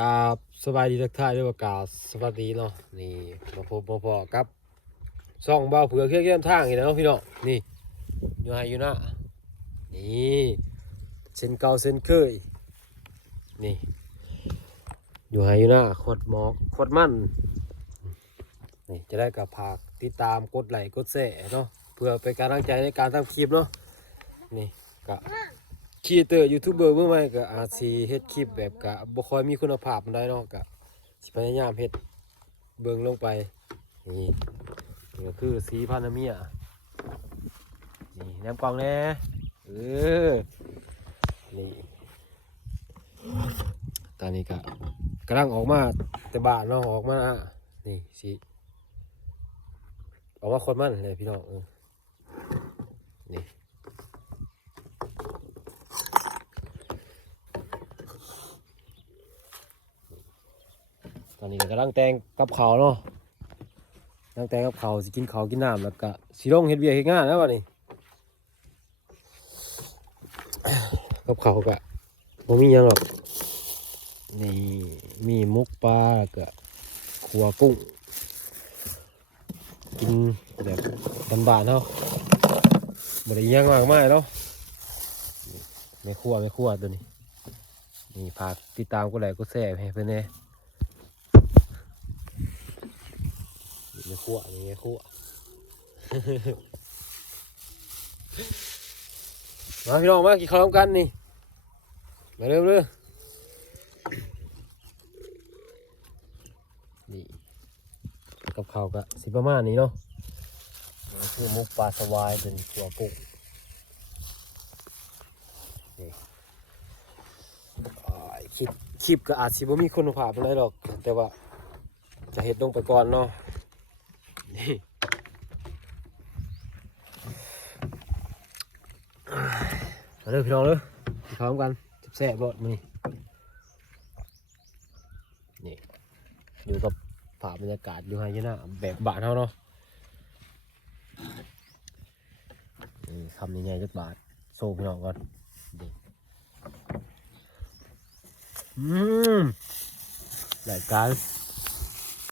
กราบสบายดีทักทายด้วยประกาศสวัสดีเนาะนี่มาพบมาพอครับซ่องเบาเผือกเขี้ยวทางอีกแล้วพี่น้องนี่อยู่ไหนอยู่นะนี่เส้นเก่าเส้นเคยนี่อยู่ไหนอยู่นะขดหมอกขดมันนี่จะได้กับผักติดตามกดไลค์กดแชร์เนาะเพื่อเป็นการตั้งใจในการทำคลิปเนาะนี่ก็ครีเอเตอร์ยูทูบเบอร์เมื่อไหร่ก็อาจสิเฮ็ดคลิปแบบก็บ่ค่อยมีคุณภาพปานใดเนาะก็สิพยายามเฮ็ดเบิ่งลงไปนี่ก็คือสีพานามิยนี่แนมกล่องแน่นี่ตอนนี้ก็กำลังออกมาแต่บ้านเนาะออกมานี่สิออกมาคนมันเลยพี่น้องนี่ตอนนี้ก็กำลังแต่งกับข้าวเนาะตั้งแต่กับเขาสิกินเขากินน้ำแล้วก็สิลงเฮ็ดเวียกเฮ็ดงานแล้ววะนี่กับเขาก็บ่มีหยังหรอกนี่มีมุกปลาก็ขัวกุ้งกินแบบบ้านๆเนาะบ่ได้หยังมากมายเนาะไม่คั่วตัวนี้นี่ฝากติดตามกดไลค์กดแชร์ให้เพิ่นแน่ไม่คั่วนี่ไม่คั่วมาพี่น้องมากินข้าวกันนี่มาเร็วเลยนี่กับข้าวก็สิประมาณนี้เนาะคือมุกปลาสวายเป็นตัวกุ้งนี่คลิปก็อาจสิบ่มีคุณภาพอะไรหรอกแต่ว่าจะเฮ็ดลงไปก่อนเนาะนี่มาเร็วพี่น้องเลยกินข้าวกันแซ่บๆบ่มื้อนี้นี่อยู่กับภาพบรรยากาศอยู่ไฮยีน่าแบบบ้านเฮาเนาะคำใหญ่ๆจักบาทโซ่พี่น้องก่อนรายการ